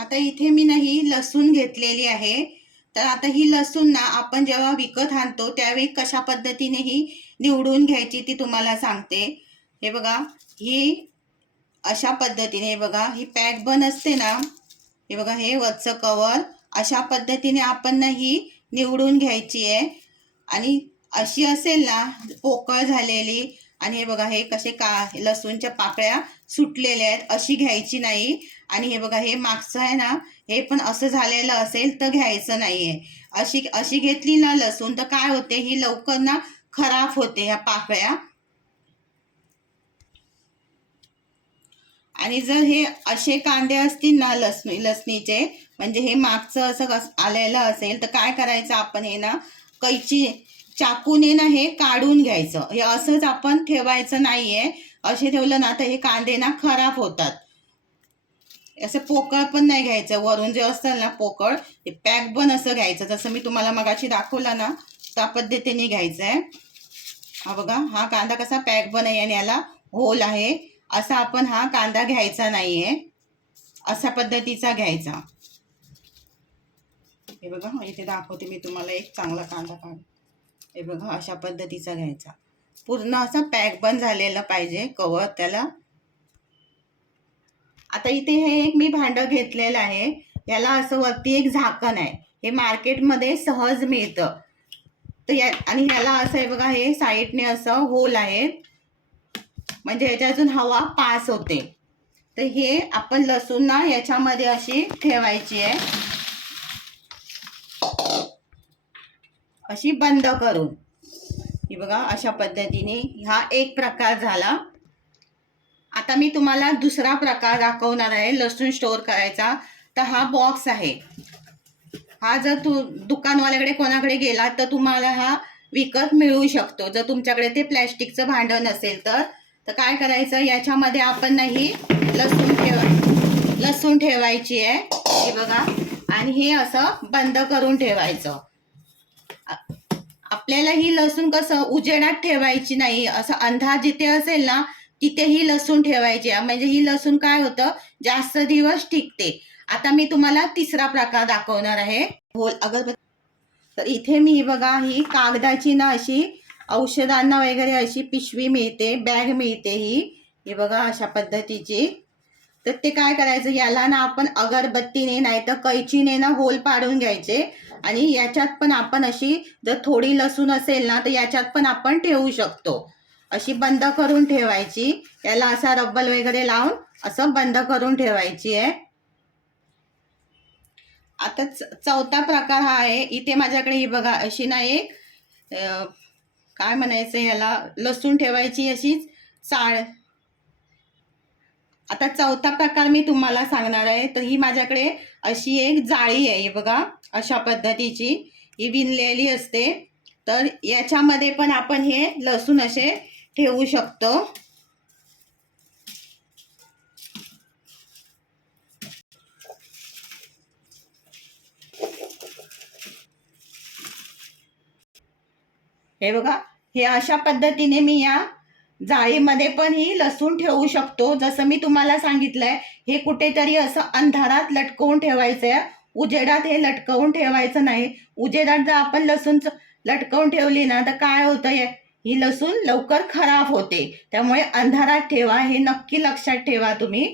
आता इथे मी ना ही लसूण घेतलेली आहे. तर आता ही लसूण ना आपण जेव्हा विकत आणतो त्यावेळी कशा पद्धतीने ही निवडून घ्यायची ती तुम्हाला सांगते. हे बघा ही अशा पद्धतीने हे बघा ही पॅक बन असते ना हे बघा हे वरचं कवर अशा पद्धतीने आपण ना ही निवडून घ्यायची आहे. आणि अशी असेल ना पोकळ झालेली आणि हे बघा हे कसे का लसूणच्या पाकळ्या सुटलेल्या आहेत अशी घ्यायची नाही. आणि हे बघा हे मागचं आहे ना हे पण असं झालेलं असेल तर घ्यायचं नाही आहे अशी अशी घेतली ना लसूण तर काय होते ही लवकर ना खराब होते ह्या पाकळ्या. आणि जर हे असे कांदे असतील ना लसणी लसणीचे म्हणजे हे मागचं असं कस आलेलं असेल तर काय करायचं आपण हे ना कैची चाकूने ना हे काढून घ्यायचं. हे असंच आपण ठेवायचं नाही आहे असे ठेवलं ना तर हे कांदे ना खराब होतात. असं पोकळ पण नाही घ्यायचं. वरून जे असतं ना पोकळ ते पॅक पण असं घ्यायचं. जसं मी तुम्हाला मगाशी दाखवलं ना त्या पद्धतीने घ्यायचं आहे हा बघा हा कांदा कसा पॅक बन आहे आणि याला होल आहे. असा आपण हा कांदा घ्यायचा नाही आहे अशा पद्धतीचा घ्यायचा. हे बघा इथे दाखवते मी तुम्हाला एक चांगला कांदा काढ हे बघा अशा पद्धतीचा घ्यायचा. पूर्ण असा पॅक बंद झालेला पाहिजे कवर त्याला. आता इथे हे एक मी भांडं घेतलेलं आहे. याला असं वरती एक झाकण आहे. हे मार्केटमध्ये सहज मिळतं. तर या आणि ह्याला असं आहे बघा हे साईडने असं होल आहे. म्हणजे ह्याच्यातून हवा पास होते. तर हे आपण लसूण ना याच्यामध्ये अशी ठेवायची आहे. अशी बंद करून. ही बघा अशा पद्धतीने हा एक प्रकार झाला. आता मी तुम्हाला दुसरा प्रकार दाखवणार आहे लसूण स्टोअर करायचा. तर हा बॉक्स आहे. हा जर तू दुकानवाल्याकडे कोणाकडे गेला तर तुम्हाला हा विकत मिळू शकतो. जर तुमच्याकडे ते प्लॅस्टिकचं भांडण असेल तर तर काय करायचं? याच्यामध्ये आपण नाही लसूण ठेवा लसूण ठेवायची आहे. हे बघा. आणि हे असं बंद करून ठेवायचं. आपल्याला ही लसूण कसं उजेडात ठेवायची नाही असं अंधार जिथे असेल ना तिथे ही लसूण ठेवायची. म्हणजे ही लसूण काय होतं? जास्त दिवस टिकते. आता मी तुम्हाला तिसरा प्रकार दाखवणार आहे. होल अगरबत्ती. तर इथे मी बघा ही कागदाची ना अशी औषधांना वगैरे अशी पिशवी मिळते बॅग मिळते ही. ही बघा अशा पद्धतीची. तर ते काय करायचं याला ना आपण अगरबत्तीने नाही तर कैचीने ना होल पाडून घ्यायचे. आणि याच्यात पण आपण अशी जर थोडी लसूण असेल ना तर याच्यात पण आपण ठेवू शकतो. अशी बंद करून ठेवायची. याला असा रब्बल वगैरे लावून असं बंद करून ठेवायची आहे. आता च- चौथा प्रकार हा आहे. इथे माझ्याकडे ही बघा अशी ना एक काय म्हणायचं याला? लसूण ठेवायची अशीच चाळ. आता चौथा प्रकार मी तुम्हाला सांगणार आहे. तर ही माझ्याकडे अशी एक जाळी आहे बघा. अशा पद्धतीची. ही विणलेली असते. तर याच्यामध्ये पण आपण हे लसूण असे ठेवू शकतो. हे बघा. हे अशा पद्धतीने मी या जाळीमध्ये पण ही लसूण ठेवू शकतो. जसं मी तुम्हाला सांगितलंय हे कुठेतरी असं अंधारात लटकवून ठेवायचं आहे उजेडात हे लटकवून ठेवायचं नाही. उजेडात जर आपण लसूण लटकवून ठेवली ना तर काय होतं ही लसूण लवकर खराब होते. त्यामुळे अंधारात ठेवा. हे नक्की लक्षात ठेवा तुम्ही.